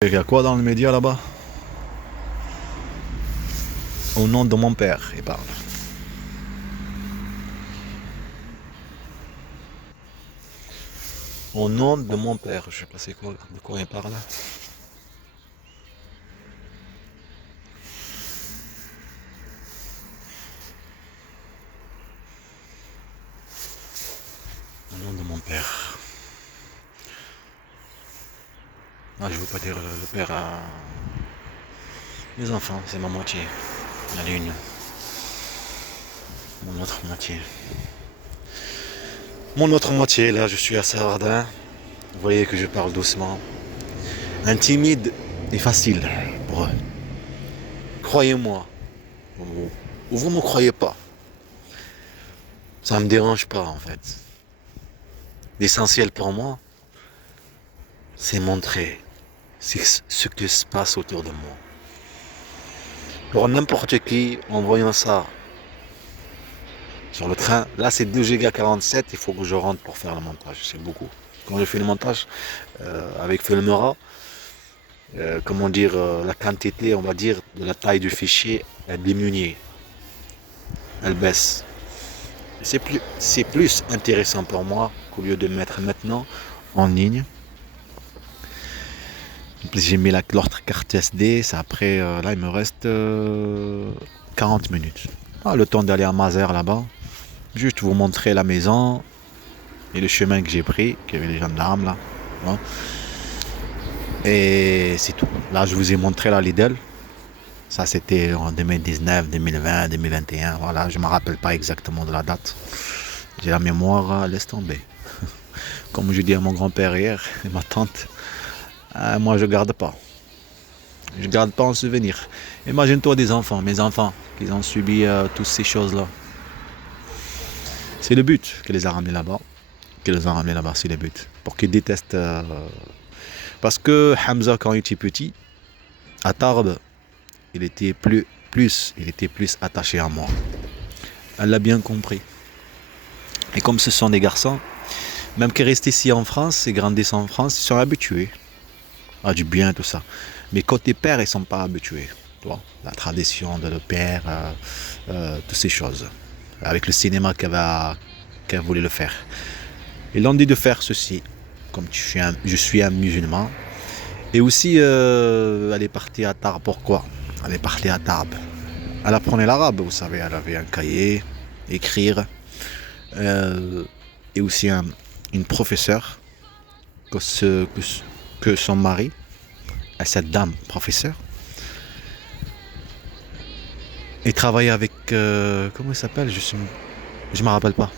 Il y a quoi dans le média là-bas? Au nom de mon père, il parle. Au nom de mon père, je sais pas c'est quoi, de quoi il parle. Au nom de mon père. Ah, je veux pas dire le père à mes enfants, c'est ma moitié. La lune. Mon autre moitié. Mon autre moitié, là, je suis à Saradin. Vous voyez que je parle doucement. Intimide et facile pour eux. Croyez-moi. Ou vous me croyez pas. Ça me dérange pas en fait. L'essentiel pour moi, c'est montrer ce qui se passe autour de moi. Pour n'importe qui, en voyant ça sur le train, là c'est 2 Go 47, il faut que je rentre pour faire le montage, c'est beaucoup. Quand je fais le montage avec Filmora, comment dire, la quantité, on va dire, de la taille du fichier, elle diminue, elle baisse. C'est plus intéressant pour moi qu'au lieu de mettre maintenant en ligne. J'ai mis l'autre carte SD, ça après, là il me reste 40 minutes. Ah, le temps d'aller à Mazères là-bas. Juste vous montrer la maison et le chemin que j'ai pris, qu'il y avait les gendarmes là. Hein. Et c'est tout. Là je vous ai montré la Lidl. Ça c'était en 2019, 2020, 2021. Voilà, je ne me rappelle pas exactement de la date. J'ai la mémoire, laisse tomber. Comme je dis à mon grand-père hier et ma tante, moi je garde pas. Je garde pas en souvenir. Imagine-toi des enfants, mes enfants, qui ont subi toutes ces choses-là. C'est le but que les a ramenés là-bas. Que les a ramenés là-bas, c'est le but. Pour qu'ils détestent. Parce que Hamza, quand il était petit, à Tarbes, il était plus attaché à moi. Elle l'a bien compris. Et comme ce sont des garçons, même qui restent ici en France et grandissent en France, ils sont habitués à du bien, tout ça. Mais côté père, ils ne sont pas habitués. Tu vois, la tradition de le père, toutes ces choses. Avec le cinéma qu'elle voulait le faire. Ils l'ont dit de faire ceci, comme je suis un musulman. Et aussi, elle est partie à Tarbes. Pourquoi? Elle est partie à Tarbes. Elle apprenait l'arabe, vous savez, elle avait un cahier, écrire. Et aussi une professeure que son mari, cette dame professeure, et travaillait avec, comment il s'appelle, je me rappelle pas.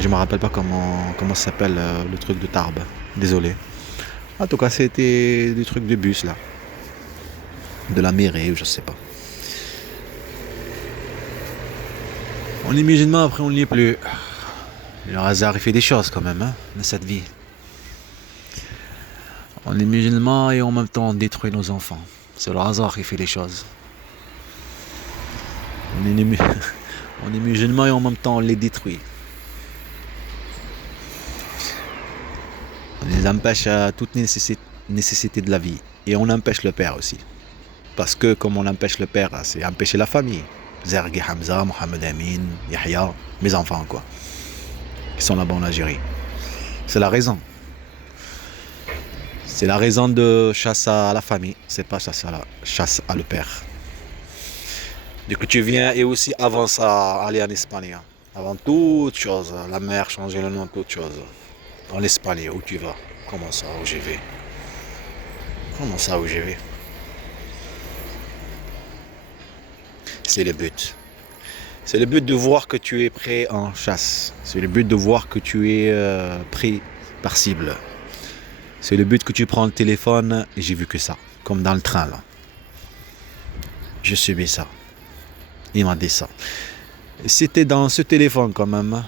Je me rappelle pas comment s'appelle le truc de Tarbes. Désolé. En tout cas, c'était des trucs de bus là. De la mairie, ou je sais pas. On est musulman, après on n'y est plus. Le hasard, il fait des choses quand même, hein, dans cette vie. On est musulman et en même temps on détruit nos enfants. C'est le hasard qui fait les choses. On est musulman et en même temps on les détruit. On les empêche à toute nécessité de la vie. Et on empêche le père aussi. Parce que comme on empêche le père, c'est empêcher la famille. Zergi, Hamza, Mohamed Amin, Yahya, mes enfants quoi. Qui sont là-bas en Algérie. C'est la raison. C'est la raison de chasse à la famille. C'est pas chasse à le père. Du coup tu viens et aussi avant ça, aller en Espagne. Avant toute chose, la mère changer le nom, toute chose. En Espagne, où tu vas? Comment ça, où j'y vais? Comment ça, où j'y vais? C'est le but. C'est le but de voir que tu es prêt en chasse. C'est le but de voir que tu es pris par cible. C'est le but que tu prends le téléphone et j'ai vu que ça. Comme dans le train là. Je subis ça. Il m'a dit ça. C'était dans ce téléphone quand même.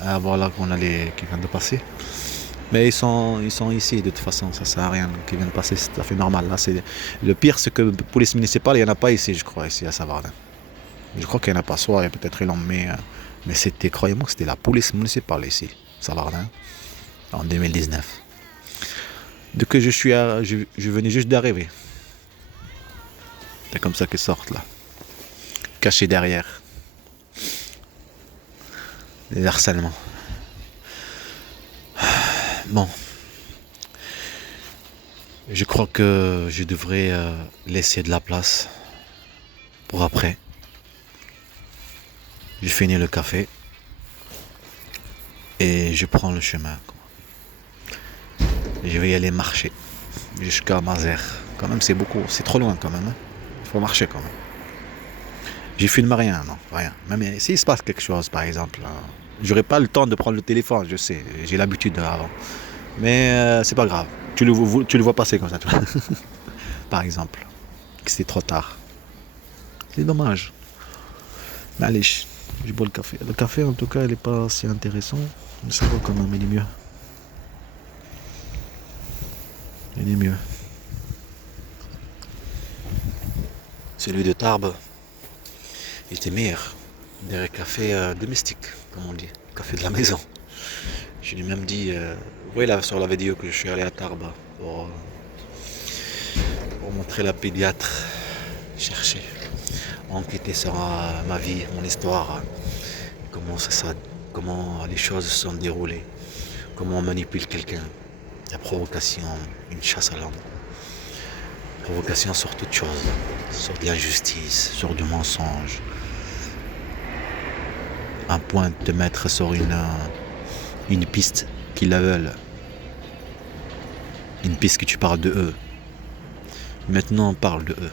Ah, voilà qu'on allait qui vient de passer. Mais ils sont ici de toute façon, ça sert à rien qui viennent de passer, c'est tout à fait normal. Là, c'est le pire, c'est que la police municipale, il n'y en a pas ici, je crois, ici à Savardin. Je crois qu'il n'y en a pas, soit peut-être ils l'ont mis, mais c'était, croyez-moi que c'était la police municipale ici, Savardin, en 2019. Dès que je venais juste d'arriver. C'est comme ça qu'ils sortent là. Cachés derrière. Les harcèlements. Bon. Je crois que je devrais laisser de la place pour après. Je finis le café et je prends le chemin. Je vais y aller marcher jusqu'à Mazères. Quand même, c'est beaucoup, c'est trop loin quand même. Hein. Il faut marcher quand même. Je filme rien, non, rien. Même s'il se passe quelque chose, par exemple, j'aurai pas le temps de prendre le téléphone, je sais, j'ai l'habitude avant. Mais c'est pas grave. Tu le vois passer comme ça, tu vois. Par exemple. C'est trop tard. C'est dommage. Mais allez, je bois le café. Le café, en tout cas, il est pas si intéressant. Mais ça va quand même, il est mieux. Il est mieux. Celui de Tarbes était meilleur. Des cafés domestiques, comme on dit. Café de la maison. Je lui ai même dit, vous voyez là sur la vidéo que je suis allé à Tarbes pour montrer la pédiatre, chercher, enquêter sur ma vie, mon histoire, comment les choses se sont déroulées, comment on manipule quelqu'un, la provocation, une chasse à l'homme. Provocation sur toute chose, sur de l'injustice, sur du mensonge. Un point de te mettre sur une piste qu'ils la veulent. Une piste que tu parles de eux. Maintenant on parle de eux.